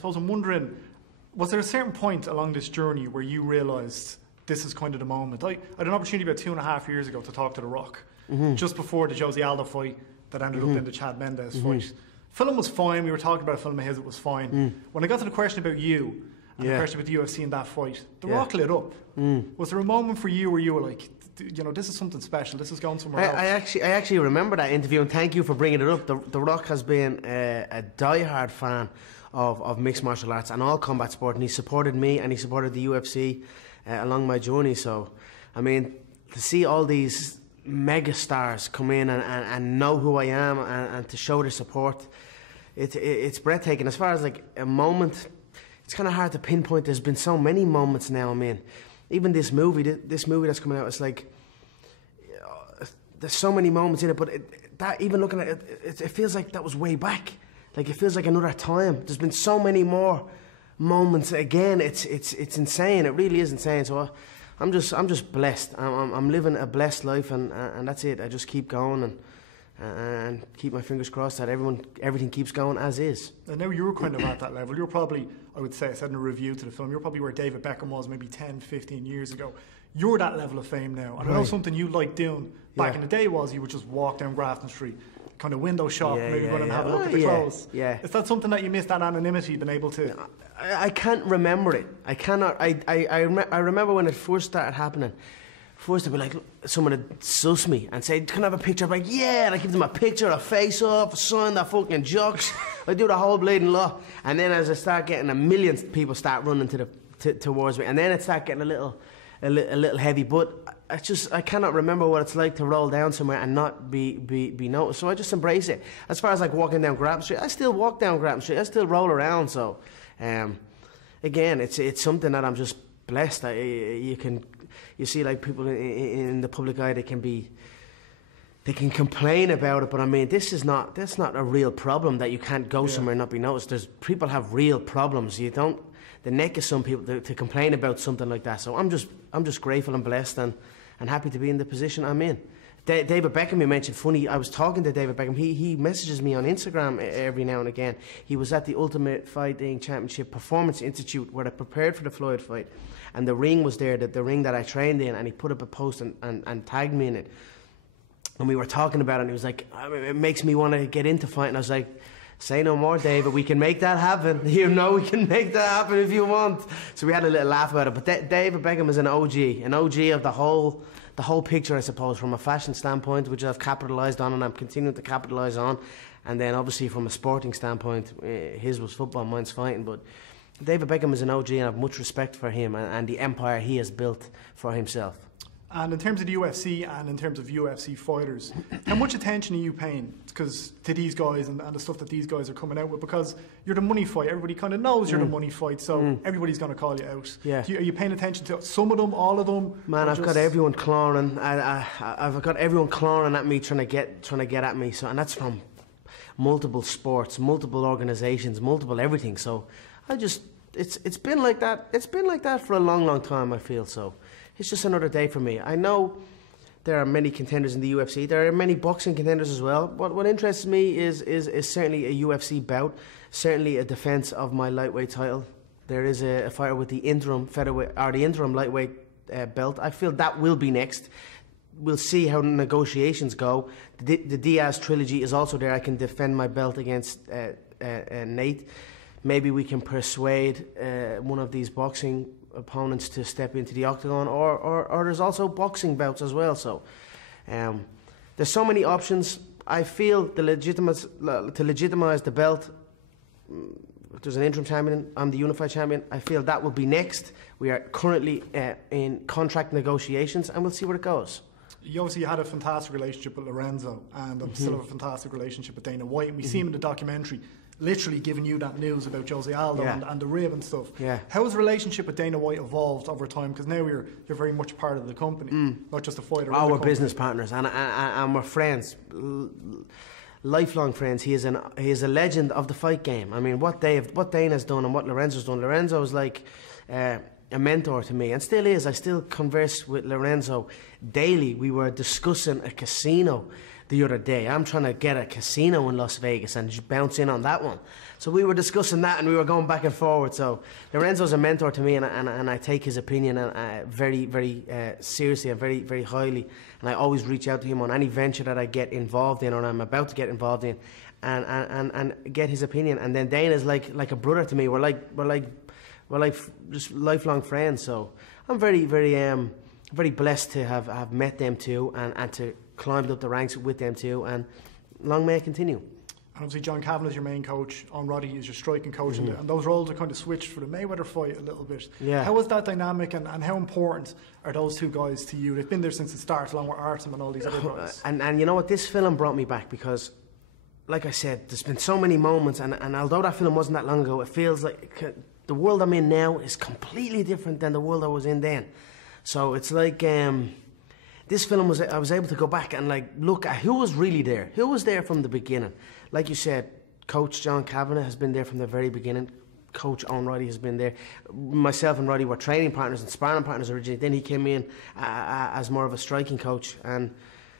suppose I'm wondering, was there a certain point along this journey where you realised this is kind of the moment? I had an opportunity about 2.5 years ago to talk to The Rock, just before the Jose Aldo fight that ended up in the Chad Mendes fight. Film was fine. We were talking about a film of his. It was fine. When I got to the question about you and the question about the UFC in that fight, The Rock lit up. Was there a moment for you where you were like, you know, this is something special. This is going somewhere else? I actually remember that interview, and thank you for bringing it up. The Rock has been a diehard fan of mixed martial arts and all combat sport, and he supported me and he supported the UFC along my journey. So, I mean, to see all these mega stars come in and know who I am and to show their support, it's breathtaking. As far as like a moment, it's kind of hard to pinpoint. There's been so many moments now. I mean, even this movie that's coming out, it's like there's so many moments in it, but that even looking at it, it feels like that was way back. Like, it feels like another time. There's been so many more moments. Again, it's insane. It really is insane. So I'm just blessed. I'm living a blessed life, and that's it. I just keep going and keep my fingers crossed that everything keeps going as is. And now you're kind of at that level. You're probably, I would say, I said in a review to the film, you're probably where David Beckham was maybe 10, 15 years ago. You're that level of fame now. And I know something you liked doing back in the day was you would just walk down Grafton Street, kind of window shop, maybe run and have a look at the clothes. Yeah. Is that something that you miss, that anonymity, been able to? I can't remember it. I cannot. I remember when it first started happening. First, I'd be like, someone would suss me and say, "Can I have a picture?" I'm like, "Yeah," and I give them a picture, a face off, a sign, that fucking jocks. I do the whole bleeding lot. And then as I start getting a million people start running towards me, and then it start getting a little heavy. But I cannot remember what it's like to roll down somewhere and not be noticed. So I just embrace it. As far as like walking down Grafton Street, I still walk down Grafton Street. I still roll around. So, again, it's something that I'm just blessed. You see, like, people in the public eye, they can complain about it, but I mean, that's not a real problem that you can't go somewhere and not be noticed. People have real problems. The neck of some people to complain about something like that. So I'm just grateful and blessed and happy to be in the position I'm in. David Beckham, you mentioned, funny, I was talking to David Beckham. He messages me on Instagram every now and again. He was at the Ultimate Fighting Championship Performance Institute where I prepared for the Floyd fight, and the ring was there, the ring that I trained in, and he put up a post and tagged me in it. And we were talking about it, and he was like, "It makes me want to get into fighting." I was like, "Say no more, David. We can make that happen. You know, we can make that happen if you want." So we had a little laugh about it. But David Beckham is an OG of the whole picture, I suppose, from a fashion standpoint, which I've capitalised on and I'm continuing to capitalise on. And then obviously from a sporting standpoint, his was football, mine's fighting. But David Beckham is an OG, and I have much respect for him and the empire he has built for himself. And in terms of the UFC and in terms of UFC fighters, how much attention are you paying to these guys and the stuff that these guys are coming out with? Because you're the money fight. Everybody kind of knows you're the money fight, so everybody's going to call you out. Yeah. Are you paying attention to some of them, all of them? Man, I've got everyone clawing. I've got everyone clawing at me, trying to get at me. So, and that's from multiple sports, multiple organisations, multiple everything. So, it's been like that. It's been like that for a long, long time, I feel. So it's just another day for me. I know there are many contenders in the UFC. There are many boxing contenders as well. What interests me is certainly a UFC bout, certainly a defence of my lightweight title. There is a fighter with the interim featherweight or the interim lightweight belt. I feel that will be next. We'll see how the negotiations go. The Diaz trilogy is also there. I can defend my belt against Nate. Maybe we can persuade one of these boxing opponents to step into the octagon, or there's also boxing bouts as well. So there's so many options. I feel to legitimise the belt, there's an interim champion, I'm the unified champion. I feel that will be next. We are currently in contract negotiations, and we'll see where it goes. You obviously had a fantastic relationship with Lorenzo, and still have a fantastic relationship with Dana White, and we see him in the documentary literally giving you that news about Jose Aldo and the rib and stuff. Yeah. How has the relationship with Dana White evolved over time? Because now you're very much part of the company, not just a fighter. We're business partners, and we're friends, lifelong friends. He is a legend of the fight game. I mean, what Dana's done and what Lorenzo's done. Lorenzo is like a mentor to me, and still is. I still converse with Lorenzo daily. We were discussing a casino the other day. I'm trying to get a casino in Las Vegas and just bounce in on that one. So we were discussing that and we were going back and forward. So Lorenzo's a mentor to me, and I take his opinion very, very seriously and very, very highly. And I always reach out to him on any venture that I get involved in or I'm about to get involved in, and get his opinion. And then Dana's like a brother to me. We're like just lifelong friends. So I'm very, very very blessed to have met them too, and to climbed up the ranks with them too, and long may it continue. And obviously John Kavanagh is your main coach, on Roddy is your striking coach, and those roles are kind of switched for the Mayweather fight a little bit. Yeah. How was that dynamic, and how important are those two guys to you? They've been there since the start, along with Artem and all these other guys. And you know what, this film brought me back because, like I said, there's been so many moments, and although that film wasn't that long ago, it feels like the world I'm in now is completely different than the world I was in then. So it's like this film I was able to go back and like look at who was really there, who was there from the beginning. Like you said, Coach John Kavanagh has been there from the very beginning. Coach Owen Roddy has been there. Myself and Roddy were training partners and sparring partners originally. Then he came in as more of a striking coach. And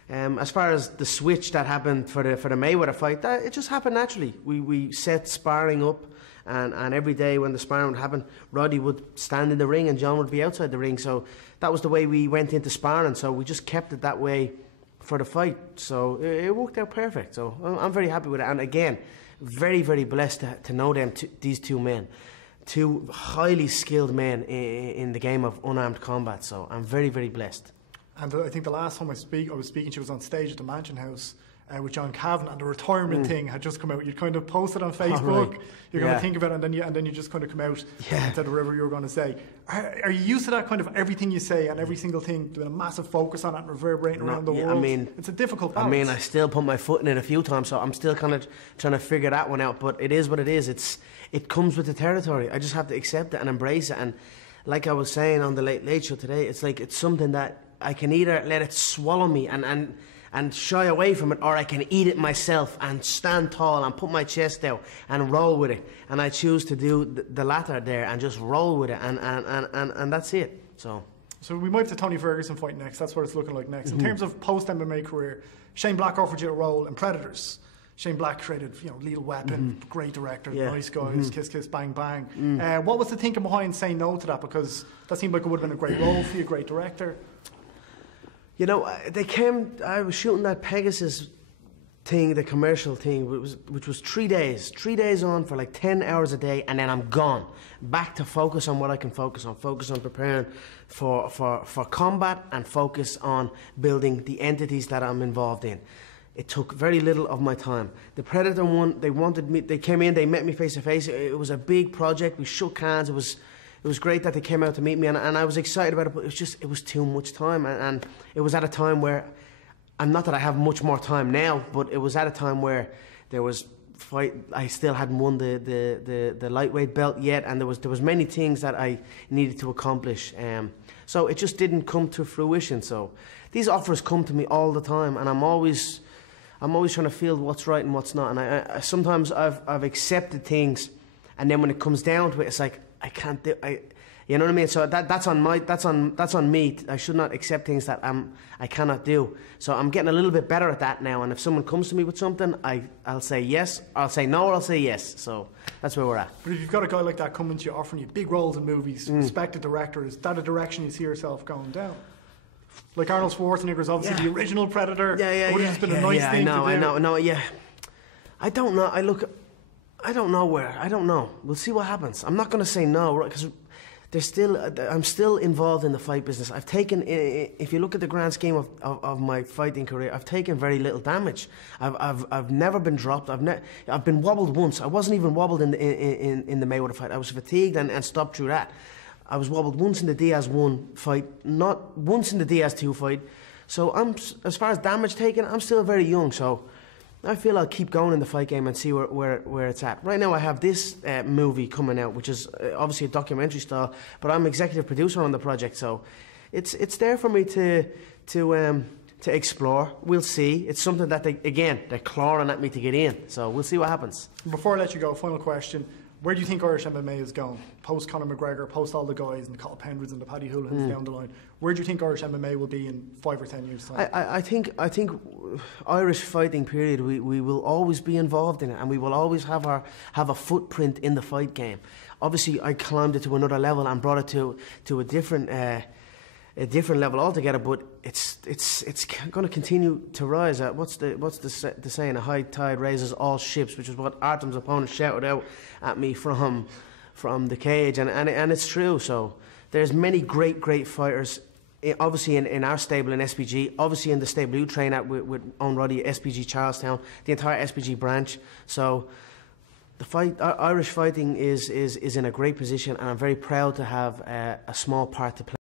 as far as the switch that happened for the Mayweather fight, it just happened naturally. We set sparring up. And every day when the sparring would happen, Roddy would stand in the ring and John would be outside the ring. So that was the way we went into sparring. So we just kept it that way for the fight. So it worked out perfect. So I'm very happy with it. And again, very, very blessed to know them, these two men. Two highly skilled men in the game of unarmed combat. So I'm very, very blessed. And I think the last time I was speaking to you was on stage at the Mansion House. With John Kavanagh, and the retirement thing had just come out. You'd kind of posted on Facebook. Right. You're going to think about it, and then you just kind of come out and said whatever you were going to say. Are you used to that kind of everything you say and every single thing, doing a massive focus on it and reverberating around the world? I mean, it's a difficult balance. I still put my foot in it a few times, so I'm still kind of trying to figure that one out. But it is what it is. It comes with the territory. I just have to accept it and embrace it. And like I was saying on the Late Show today, it's like it's something that I can either let it swallow me and shy away from it, or I can eat it myself and stand tall and put my chest out and roll with it. And I choose to do the latter there and just roll with it, and that's it. So we might have the Tony Ferguson fight next. That's what it's looking like next. In terms of post-MMA career, Shane Black offered you a role in Predators. Shane Black created, Lethal Weapon, great director, nice guys, kiss, kiss, bang, bang. What was the thinking behind saying no to that? Because that seemed like it would have been a great role for you, a great director. You know, I was shooting that Pegasus thing, the commercial thing, which was 3 days. 3 days on for like 10 hours a day, and then I'm gone. Back to focus on what I can focus on. Focus on preparing for combat and focus on building the entities that I'm involved in. It took very little of my time. The Predator one, they came in, they met me face to face. It was a big project. We shook hands. It was great that they came out to meet me, and I was excited about it, but it was too much time, and it was at a time where, and not that I have much more time now, but it was at a time where there was fight. I still hadn't won the lightweight belt yet, and there was many things that I needed to accomplish. So it just didn't come to fruition. So these offers come to me all the time, and I'm always trying to feel what's right and what's not. And I sometimes I've accepted things, and then when it comes down to it, it's like, I can't do. You know what I mean? So that's on me. I should not accept things that I cannot do. So I'm getting a little bit better at that now. And if someone comes to me with something, I'll say yes. I'll say no, or I'll say yes. So that's where we're at. But if you've got a guy like that coming to you, offering you big roles in movies, respected director, is that a direction you see yourself going down? Like Arnold Schwarzenegger's obviously the original Predator. Yeah. Would have just been a nice thing to do. I know. Yeah. I don't know. I don't know where. I don't know. We'll see what happens. I'm not going to say no, right? Because I'm still involved in the fight business. I've taken, if you look at the grand scheme of my fighting career, I've taken very little damage. I've never been dropped. I've been wobbled once. I wasn't even wobbled in the Mayweather fight. I was fatigued and stopped through that. I was wobbled once in the Diaz 1 fight, not once in the Diaz 2 fight. So as far as damage taken, I'm still very young. So I feel I'll keep going in the fight game and see where it's at. Right now I have this movie coming out, which is obviously a documentary style, but I'm executive producer on the project, so it's there for me to explore. We'll see. It's something that they're clawing at me to get in, so we'll see what happens. Before I let you go, final question. Where do you think Irish MMA is going? Post Conor McGregor, post all the guys and the Colin Pendreds and the Paddy Houligans down the line. Where do you think Irish MMA will be in 5 or 10 years' time? I think Irish fighting period, we will always be involved in it, and we will always have a footprint in the fight game. Obviously, I climbed it to another level and brought it to a different level altogether. But it's going to continue to rise. What's the saying? A high tide raises all ships, which is what Artem's opponent shouted out at me from the cage, and it's true. So there's many great fighters. Obviously in our stable in SPG, obviously in the stable you train at with Owen Roddy, SPG Charlestown, the entire SPG branch. So the Irish fighting is in a great position, and I'm very proud to have a small part to play.